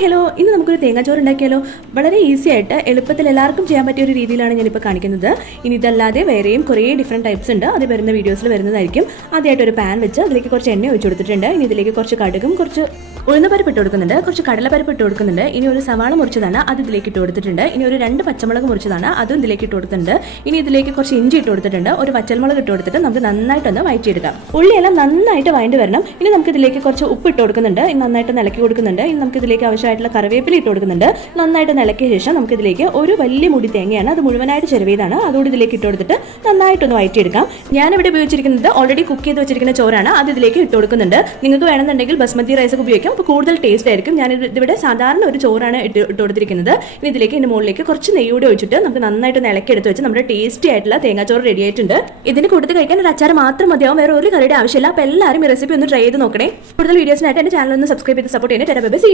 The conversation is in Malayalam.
ഹലോ ഇന്ന് നമുക്കൊരു തേങ്ങാച്ചോറ് ഉണ്ടാക്കിയാലോ വളരെ ഈസി ആയിട്ട് എളുപ്പത്തിൽ എല്ലാവർക്കും ചെയ്യാൻ പറ്റിയ ഒരു രീതിയിലാണ് ഞാനിപ്പോൾ കാണിക്കുന്നത്. ഇനി ഇതല്ലാതെ വേറെയും കുറേ ഡിഫറെന്റ് ടൈപ്സ് ഉണ്ട്. അത് വരുന്ന വീഡിയോസിൽ വരുന്നതായിരിക്കും. ആദ്യമായിട്ട് ഒരു പാൻ വെച്ച് അതിലേക്ക് കുറച്ച് എണ്ണ ഒഴിച്ചു കൊടുത്തിട്ടുണ്ട്. ഇനി ഇതിലേക്ക് കുറച്ച് കടുകും കുറച്ച് ഉഴുന്നപ്പരിപ്പ് ഇട്ട് കൊടുക്കുന്നുണ്ട്. കുറച്ച് കടലപ്പരിപ്പ് ഇട്ട് കൊടുക്കുന്നുണ്ട്. ഇനി ഒരു സവാള മുറിച്ചതാണ്. അത് ഇതിലേക്ക് ഇട്ട് കൊടുത്തിട്ടുണ്ട്. ഇനി ഒരു രണ്ട് പച്ചമുളക് മുറിച്ചതാണ്. അതും ഇതിലേക്ക് ഇട്ട് കൊടുത്തിട്ടുണ്ട്. ഇനി ഇതിലേക്ക് കുറച്ച് ഇഞ്ചി ഇട്ട് കൊടുത്തിട്ടുണ്ട്. ഒരു പച്ചമുളക് ഇട്ട് കൊടുത്തിട്ട് നമുക്ക് നന്നായിട്ടൊന്ന് വഴറ്റിയെടുക്കാം ഉള്ളിയെല്ലാം നന്നായിട്ട് വഴണ്ടി വരണം. ഇനി നമുക്ക് ഇതിലേക്ക് കുറച്ച് ഉപ്പ് ഇട്ട് കൊടുക്കുന്നുണ്ട്. ഇനി നന്നായിട്ട് നിലക്കി കൊടുക്കുന്നുണ്ട്. ഇനി നമുക്ക് ഇതിലേക്ക് ആവശ്യമായിട്ടുള്ള കറിവേപ്പില ഇട്ട് കൊടുക്കുന്നുണ്ട്. നന്നായിട്ട് നിലക്കിയ ശേഷം നമുക്കിതിലേക്ക് ഒരു വലിയ മുടി തേങ്ങയാണ് അത് മുഴുവനായിട്ട് ചെറുവേതാണ് അതുകൂടി ഇതിലേക്ക് ഇട്ട് കൊടുത്തിട്ട് നന്നായിട്ടൊന്ന് വയറ്റിയെടുക്കാം. ഞാനിവിടെ ഉപയോഗിച്ചിരിക്കുന്നത് ഓൾറെഡി കുക്ക് ചെയ്ത് വെച്ചിരിക്കുന്ന ചോറാണ്. അത് ഇതിലേക്ക് ഇട്ട് കൊടുക്കുന്നുണ്ട്. നിങ്ങൾക്ക് വേണമെന്നുണ്ടെങ്കിൽ ബസ്മതി റൈസ് ഒക്കെ ഉപയോഗിക്കാം. അപ്പോൾ കൂടുതൽ ടേസ്റ്റ് ആയിരിക്കും. ഞാൻ ഇവിടെ സാധാരണ ഒരു ചോറാണ് ഇട്ട് ഇട്ട് കൊടുത്തിരിക്കുന്നത്. ഇനി ഇതിലേക്ക് ഇതിന്റെ മുകളിലേക്ക് കുറച്ച് നെയ്യ് കൂടി ഒഴിച്ചിട്ട് നമുക്ക് നന്നായിട്ട് ഇളക്കി എടുത്ത് വെച്ച് നമ്മുടെ ടേസ്റ്റി ആയിട്ടുള്ള തേങ്ങാച്ചോറ് റെഡി ആയിട്ടുണ്ട്. ഇതിന് കൂടുതൽ കഴിക്കാൻ ഒരു അച്ചാർ മാത്രം മതിയാവും. വേറെ ഒരു കറിയുടെ ആവശ്യമില്ല. അപ്പോൾ എല്ലാവരും ഈ റെസിപ്പി ഒന്ന് ട്രൈ ചെയ്ത് നോക്കണേ. കൂടുതൽ വീഡിയോസിനായിട്ട് എന്റെ ചാനൽ ഒന്ന് സബ്സ്ക്രൈബ് ചെയ്ത് സപ്പോർട്ട് ചെയ്യുന്നത് ചെറിയ ബൈ സി